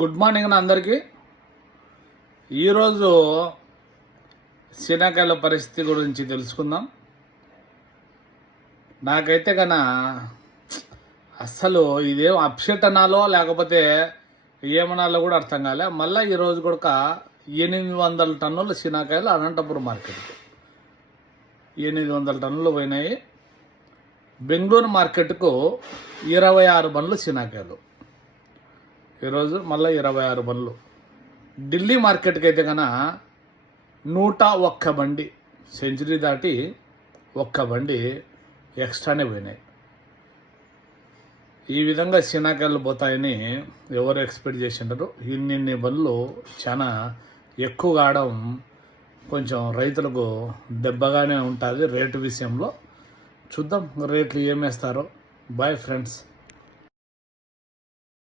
Good morning అందరికీ. ఈరోజు శనగకాయల పరిస్థితి గురించి తెలుసుకుందాం. నాకైతే కన్నా అస్సలు ఇదేం అప్సెట్ అనాలో లేకపోతే ఏమనాలో కూడా అర్థం కాలే. మళ్ళీ ఈరోజు కూడా 800 టన్నుల శనగకాయలు అనంతపురం మార్కెట్కి 800 టన్నులు పోయినాయి. బెంగళూరు మార్కెట్కు 26 బండ్లు శనగకాయలు. ఈరోజు మళ్ళీ 26 బండ్లు. ఢిల్లీ మార్కెట్కి అయితే కన్నా 101 బండి, సెంచరీ దాటి 1 బండి ఎక్స్ట్రానే పోయినాయి. ఈ విధంగా శనగకాయలు పోతాయని ఎవరు ఎక్స్పెక్ట్ చేసింటారు. ఇన్ని బండ్లు చాలా ఎక్కువ కావడం కొంచెం రైతులకు దెబ్బగానే ఉంటుంది రేటు విషయంలో. చూద్దాం రేట్లు ఏమేస్తారో. Bye friends.